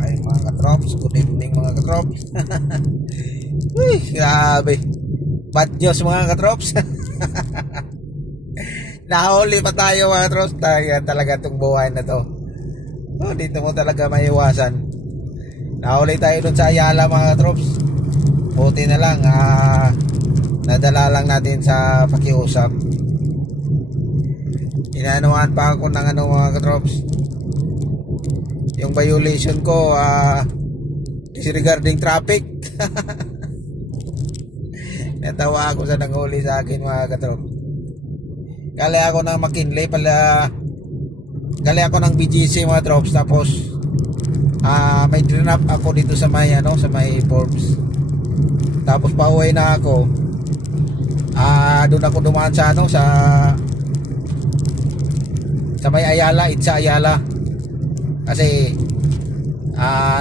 Ay mga katrops, good evening mga katrops. Uy, grabe. Bad news mga katrops. Nahuli pa tayo mga katrops. Talaga itong buhay na to. Oh, dito mo talaga maiwasan. Nahuli tayo dun sa Ayala mga katrops. Buti na lang, nadala lang natin sa pakiusap. Inanuhan pa ako ng mga katrops. Yung violation ko disregarding traffic. Natawa ako sa nanghuli sa akin mga katrop. Gali ako ng McKinley pala. Gali ako ng BGC mga trops. Tapos may drop ako dito sa may sa may Forbes. Tapos pauwi na ako. Doon ako dumaan sa sa may Ayala, Itza Ayala. Kasi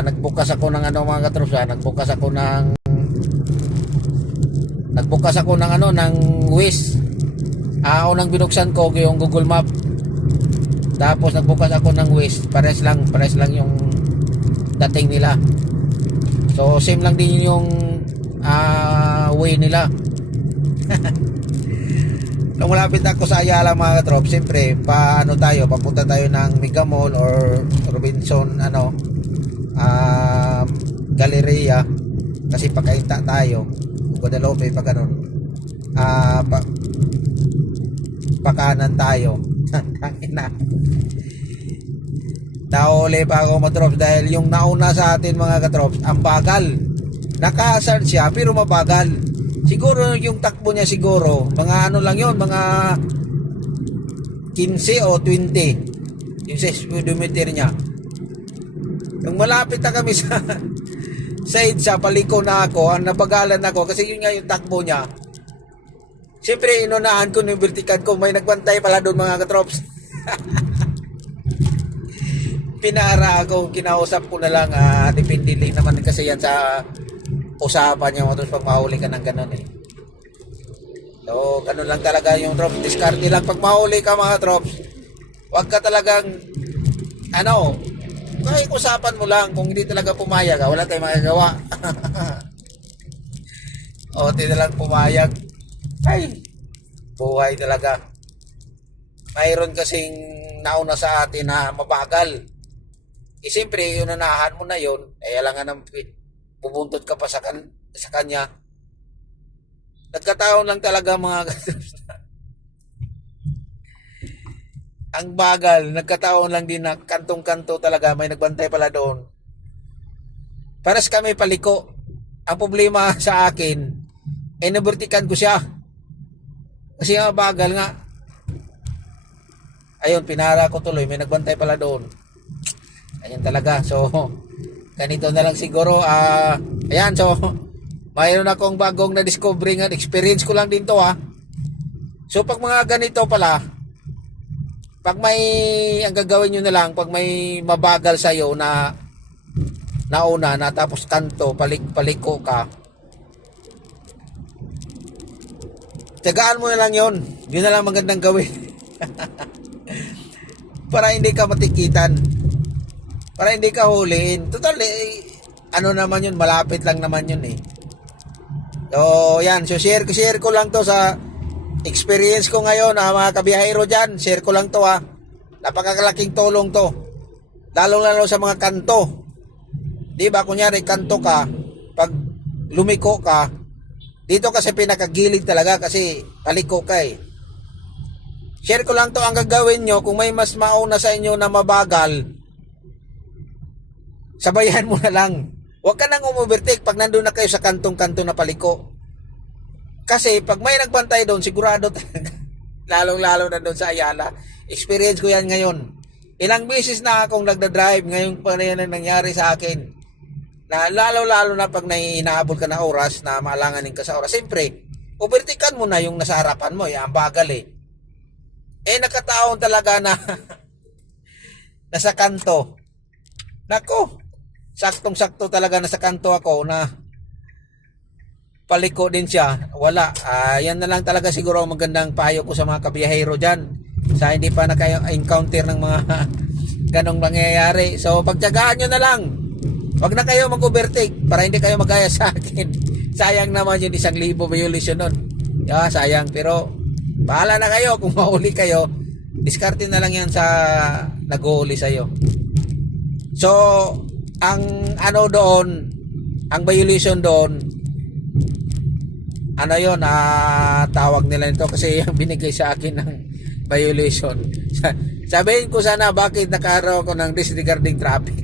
nagbukas ako ng mga katrops, nagbukas ako ng ng Waze. Unang binuksan ko yung Google Map. Tapos nagbukas ako ng Waze, pares lang yung dating nila. So same lang din yung way nila. Nung malapit ako sa Ayala mga katrop, siyempre papunta tayo ng Mega Mall or Robinson Galleria, kasi pagkainta tayo Guadalupe pa ganun. Pakanan tayo. Nauli pa ako mga katrops dahil yung nauna sa atin mga katrops ang bagal. Naka-search siya pero mabagal. Siguro yung takbo niya mga lang yon, mga 15 o 20 yung sa speedometer niya. Nung malapit na kami sa sa paliko na ako, ang nabagalan ako kasi yun nga yung takbo niya. Siyempre inunahan ko yung vertikan ko, may nagbantay pala doon mga katrops. Pinara ako, kinausap ko na lang, depende lang naman kasi yan sa usapan niya mga trops pag mahuli ka ng ganun eh. So ganun lang talaga yung trops, diskarte lang pag mahuli ka mga trops. Huwag ka talagang kahit usapan mo lang, kung hindi talaga pumayag wala tayong magagawa. O hindi na lang pumayag, ay buhay talaga. Mayroon kasing nauna sa atin na mabagal. Siyempre unahan mo na yun, alangan ng bubuntot ka pa sa kanya. Nagkataon lang talaga mga ang bagal, nagkataon lang din na kantong-kanto talaga, may nagbantay pala doon. Paras kami paliko. Ang problema sa akin, nabertikan ko siya. Kasi nga bagal nga. Ayun, pinara ko tuloy, may nagbantay pala doon. Ayan talaga. So ganito na lang siguro. Ayan, so mayroon akong bagong na-discovery nga, experience ko lang din to So pag mga ganito pala, pag may ang gagawin nyo na lang, pag may mabagal sa'yo na nauna na tapos kanto, paliko ka, tiyagaan mo na lang yon. Yun na lang magandang gawin. Para hindi ka matikitan, para hindi ka huliin. Total naman yun, malapit lang naman yun eh. So yan, so share ko lang to sa experience ko ngayon, mga kabiyahero dyan. Share ko lang to napakalaking tulong to, lalo sa mga kanto. Di ba, kunyari kanto ka, pag lumiko ka dito kasi pinakagilid talaga kasi paliko ka eh. Share ko lang to, ang gagawin nyo kung may mas mauna sa inyo na mabagal, sabayan mo na lang. Huwag ka nang umubertake pag nandun na kayo sa kantong-kanto na paliko. Kasi pag may nagbantay doon, sigurado talaga, lalong-lalo na doon sa Ayala. Experience ko yan ngayon. Ilang beses na akong nagdadrive, ngayon pa na yan ang nangyari sa akin. Na lalo-lalo na pag inaabot ka na oras, na maalanganin ka sa oras. Siyempre, overtakean mo na yung nasa harapan mo. Ang bagal eh. Nakataon talaga na nasa kanto. Nako, saktong-sakto talaga nasa kanto ako na paliko din siya. Wala. Yan na lang talaga siguro ang magandang payo ko sa mga kabiyahero dyan. Sa hindi pa naka-encounter ng mga ganong mangyayari. So pagtiyagaan nyo na lang. Wag na kayo mag-overtake para hindi kayo magaya sa akin. Sayang naman yung 1,000 violation nun. Yeah, sayang. Pero bahala na kayo kung mahuli kayo. Diskarte na lang yan sa nag-uhuli sa'yo. So, ang ano doon, ang violation doon, ano yun, tawag nila nito kasi yung binigay sa akin ng violation. Sabihin ko sana bakit nakaroon ko ng disregarding traffic.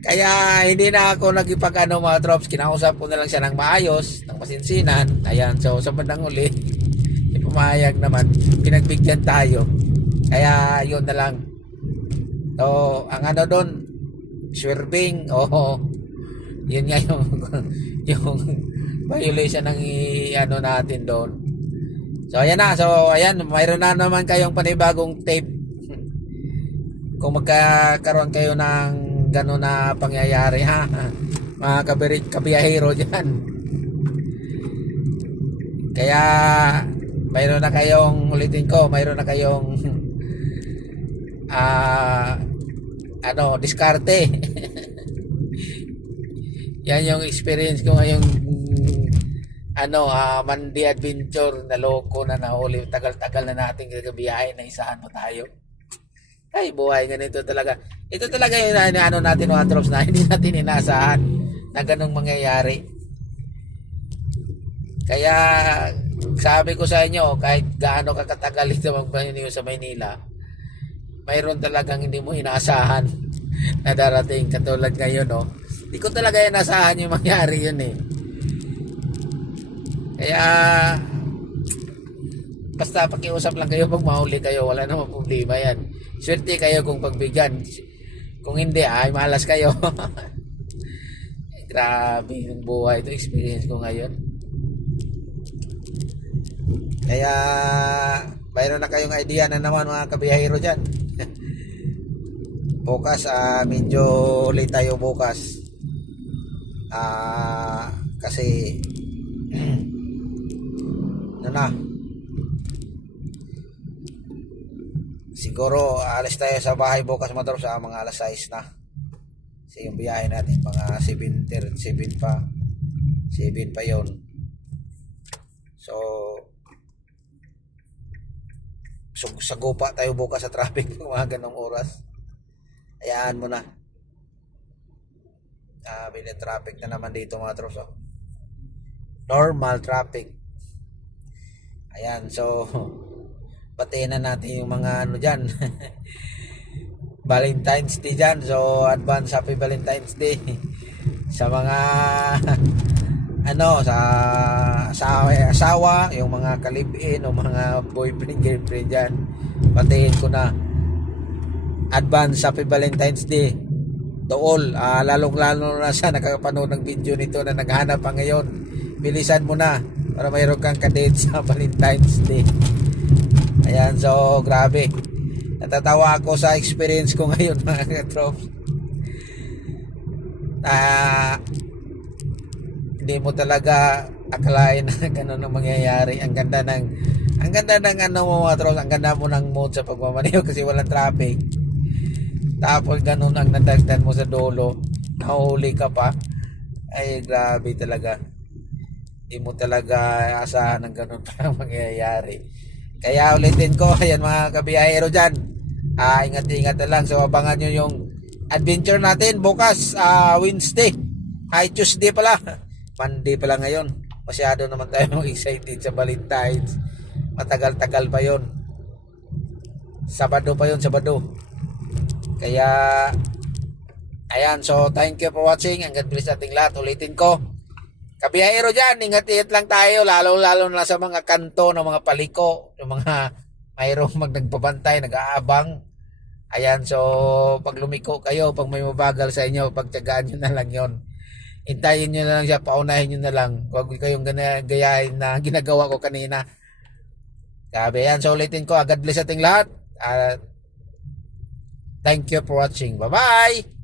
Kaya hindi na ako nagipag-ano mga trops, kinausap ko na lang siya ng maayos, ng masinsinan. Ayan, so sa bandang uli, pumayag naman, pinagbigyan tayo. Kaya yun na lang. So, ang ano doon, swerving, yun nga yung violation ng ano natin doon. So, ayan na. So, ayan, mayroon na naman kayong panibagong tape. Kung magkakaroon kayo ng gano'n na pangyayari, ha? Mga kabiyahero dyan. Kaya, mayroon na kayong, ulitin ko, mayroon na kayong diskarte. Yan yung experience ko ngayong Monday adventure, naloko na nahuli, tagal-tagal na natin gagabiyahin na isahan mo tayo. Ay, buhay ganito talaga. Ito talaga yung natin mga troops na hindi natin inaasahan na ganung mangyayari. Kaya sabi ko sa inyo, kahit gaano kakatagal ito magbanyo sa Maynila, mayroon talagang hindi mo inaasahan na darating katulad ngayon, no? Hindi ko talaga inaasahan yung mangyari yun eh. Kaya basta pakiusap lang kayo pag mahuli kayo, wala namang problema yan. Swerte kayo kung pagbigyan. Kung hindi, ay malas kayo. Grabe yung buhay. Ito experience ko ngayon. Kaya mayroon na kayong idea na naman mga kabiyahero dyan. Bukas, medyo late tayo bukas. Kasi siguro alis tayo sa bahay bukas mga trops sa mga alas 6 na. Kasi yung biyahe natin mga 7 pa yon. So sagupa tayo bukas sa traffic mga ganong oras. Hayaan mo na. Bila traffic na naman dito mga trops. Normal traffic. Ayan, so patiin na natin yung mga dyan. Valentine's Day dyan. So advance happy Valentine's Day sa mga sa asawa, yung mga kalibin o mga boyfriend girlfriend dyan. Patiin ko na advance happy Valentine's Day to all. Lalong lalo na sa nakapanood ng video nito na naghanap pa ngayon, bilisan mo na para mayroon kang kadate sa Valentine's Day. Ayan, so grabe. Natatawa ako sa experience ko ngayon mga katrops. Hindi mo talaga akalain na gano'n ang mangyayari. Ang ganda ng mga trops, ang ganda mo ng mood sa pagmamaneho kasi walang traffic. Tapos gano'n ang nadagdan mo sa dulo, nahuli ka pa. Ay grabe talaga. Hindi mo talaga asahan ng gano'n parang mangyayari. Kaya ulitin ko, ayan mga kabiyahero dyan, ingat-ingat na lang. So abangan nyo yung adventure natin bukas, Wednesday. Tuesday pala. Monday pala ngayon. Masyado naman tayo excited sa Valentine's. Matagal-tagal pa yon. Sabado pa yon, Sabado. Kaya ayan, so thank you for watching. Ang God bless ating lahat. Ulitin ko, kabiyahero dyan, ingat-ingat lang tayo, lalo na sa mga kanto ng mga paliko, yung mga mayroong nagpabantay, nag-aabang. Ayan, so pag lumiko kayo, pag may mabagal sa inyo, pagtiyagaan nyo na lang yon. Hintayin nyo na lang siya, paunahin nyo na lang. Huwag kayong gayahin na ginagawa ko kanina. Sabi, yan, so ulitin ko, God bless ating lahat. Thank you for watching. Bye-bye!